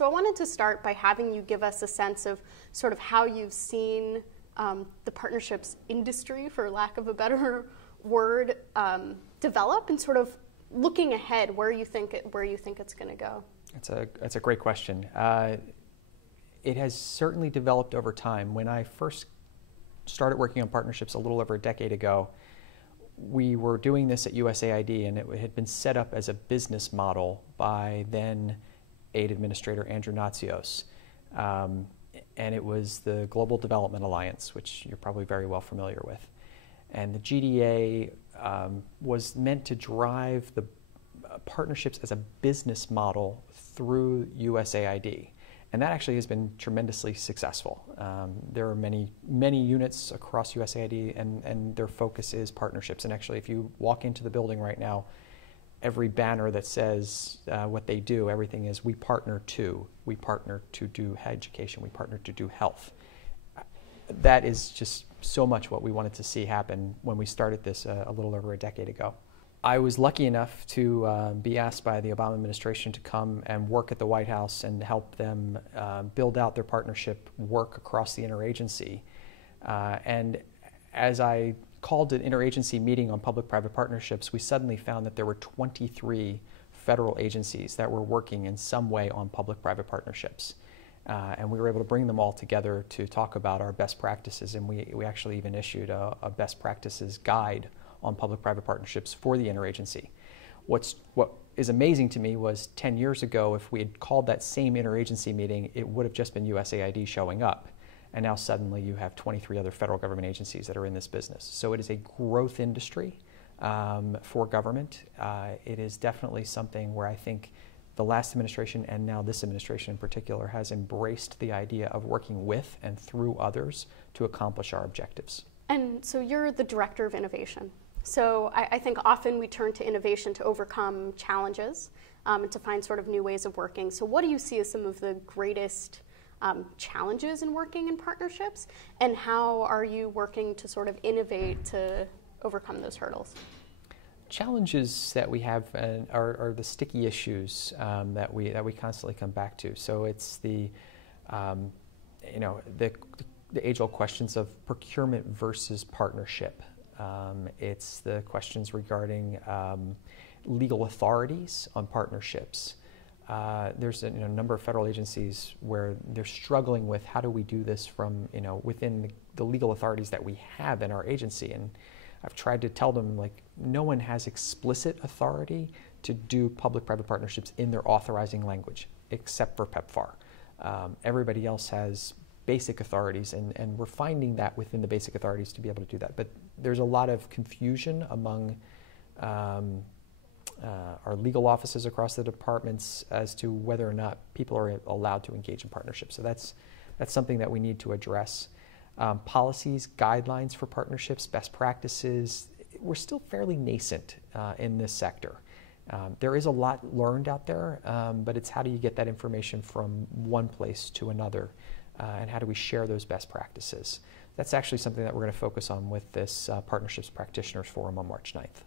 So I wanted to start by having you give us a sense of sort of how you've seen the partnerships industry, for lack of a better word, develop, and sort of looking ahead where you think it's going to go. That's a great question. It has certainly developed over time. When I first started working on partnerships a little over a decade ago, we were doing this at USAID, and it had been set up as a business model by then aid administrator Andrew Natsios. And it was the Global Development Alliance, which you're probably very well familiar with. And the GDA was meant to drive the partnerships as a business model through USAID. And that actually has been tremendously successful. There are many units across USAID, and their focus is partnerships. And actually, if you walk into the building right now, every banner that says what they do, everything is we partner to do education, we partner to do health. That is just so much what we wanted to see happen when we started this a little over a decade ago. I was lucky enough to be asked by the Obama administration to come and work at the White House and help them build out their partnership work across the interagency. And as I called an interagency meeting on public-private partnerships, we suddenly found that there were 23 federal agencies that were working in some way on public-private partnerships. And we were able to bring them all together to talk about our best practices, and we actually even issued a best practices guide on public-private partnerships for the interagency. What is amazing to me was 10 years ago, if we had called that same interagency meeting, it would have just been USAID showing up. And now suddenly you have 23 other federal government agencies that are in this business. So it is a growth industry for government. It is definitely something where I think the last administration, and now this administration in particular, has embraced the idea of working with and through others to accomplish our objectives. And so you're the director of innovation. So I think often we turn to innovation to overcome challenges and to find sort of new ways of working. So what do you see as some of the greatest challenges in working in partnerships, and how are you working to sort of innovate to overcome those hurdles? Challenges that we have are the sticky issues that we constantly come back to. So it's the age-old questions of procurement versus partnership. It's the questions regarding legal authorities on partnerships. There's a number of federal agencies where they're struggling with how do we do this from within the legal authorities that we have in our agency. And I've tried to tell them, like, no one has explicit authority to do public-private partnerships in their authorizing language, except for PEPFAR. Everybody else has basic authorities, and we're finding that within the basic authorities to be able to do that. But there's a lot of confusion among our legal offices across the departments as to whether or not people are allowed to engage in partnerships. So that's something that we need to address. Policies, guidelines for partnerships, best practices, we're still fairly nascent in this sector. There is a lot learned out there, but it's how do you get that information from one place to another, and how do we share those best practices? That's actually something that we're going to focus on with this Partnerships Practitioners Forum on March 9th.